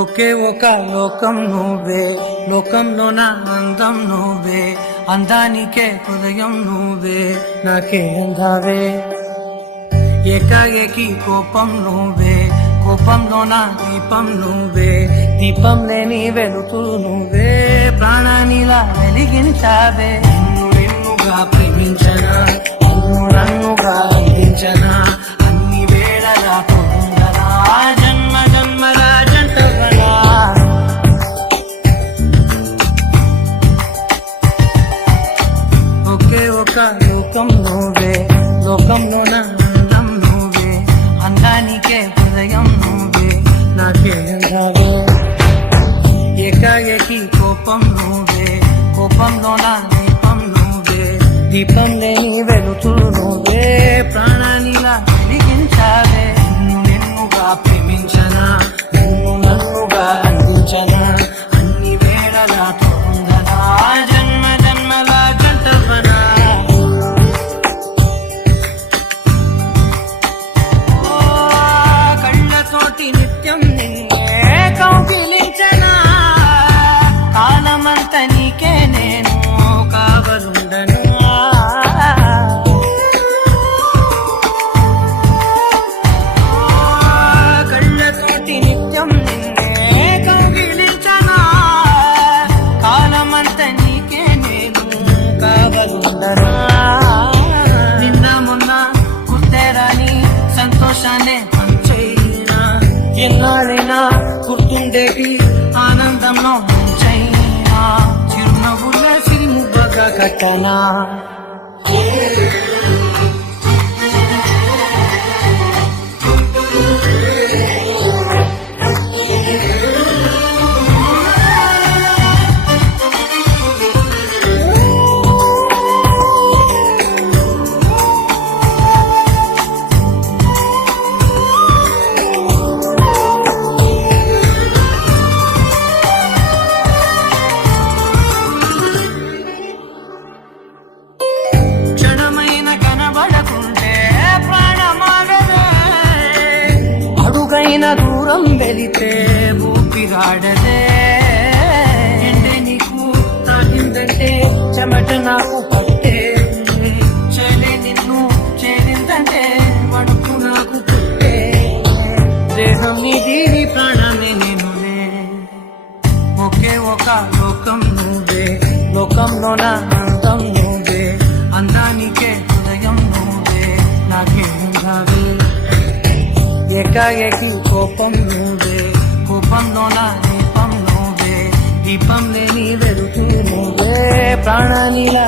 ఒకే ఒక లోకం నువ్వే, లోకంలో నా అందం నువ్వే, అందానికే హృదయం నువ్వే, నాకే అందావే. ఏకాఏకి కోపం నువ్వే, కోపంలో నా దీపం నువ్వే, దీపం లేని వెలుతూ నువ్వే, ప్రాణానిలా వెలిగించావే. నిన్నుగా ప్రేమించనా, నన్నుగా అందించనా, అన్ని వేళలా తోడుండనా, జన్మ జన్మల జంటవనా. ఒకే ఒక లోకం నువ్వే, లోకంలో నా అందం నువ్వే, అందానికే హృదయం నువ్వే, నాకే అందావే. ఏకాఏకి కోపం నువ్వే, కోపంలో నా దీపం నువ్వే, దీపం లేని వెలుతురు నువ్వే, ప్రాణానిలా వెలిగించావే. నిన్నుగా ప్రేమించనా, నన్నుగా అందించనా, అన్ని వేళలా తోడుండనా, జన్మ జన్మల జంటవనా. కళ్ళతోటి నిత్యం నిన్నే కౌగిలించనా, కాలమంత నీకే నేను కావలుండను. కళ్ళతోటి నిత్యం నిన్నే కౌగిలించనా, కాలమంత నీకే నేను కావలుండను. నిన్న మొన్న గుర్తేరాని సంతోషాన్ని పంచైనా, ఎన్నాళ్ళైనా గుర్తుండేటి ఆనందంలో ముంచైనా, చిరునవ్వుల సిరిముబ్బగా కట్టనా. క్షణమైన కనబడకుంటే ప్రాణమాగదే, అడుగైన దూరం వెళితే ఊపిరాడదే. ఎండే నీకు తాగిందంటే చెమట నాకు పట్టే, చేలే నిన్ను చేరిందంటే వణుకు నాకు పుట్టే, దేహం నీది నీ ప్రాణమే నేనులే. ఒకే ఒక లోకం నువ్వే, లోకంలో నా అందం నువ్వే, అందానికే హృదయం నువ్వే, నాకే అందావే. ఏకాఏకి కోపం నువ్వే, కోపంలో నా దీపం నువ్వే, దీపం లేని వెలుతూ నువ్వే, ప్రాణానిలా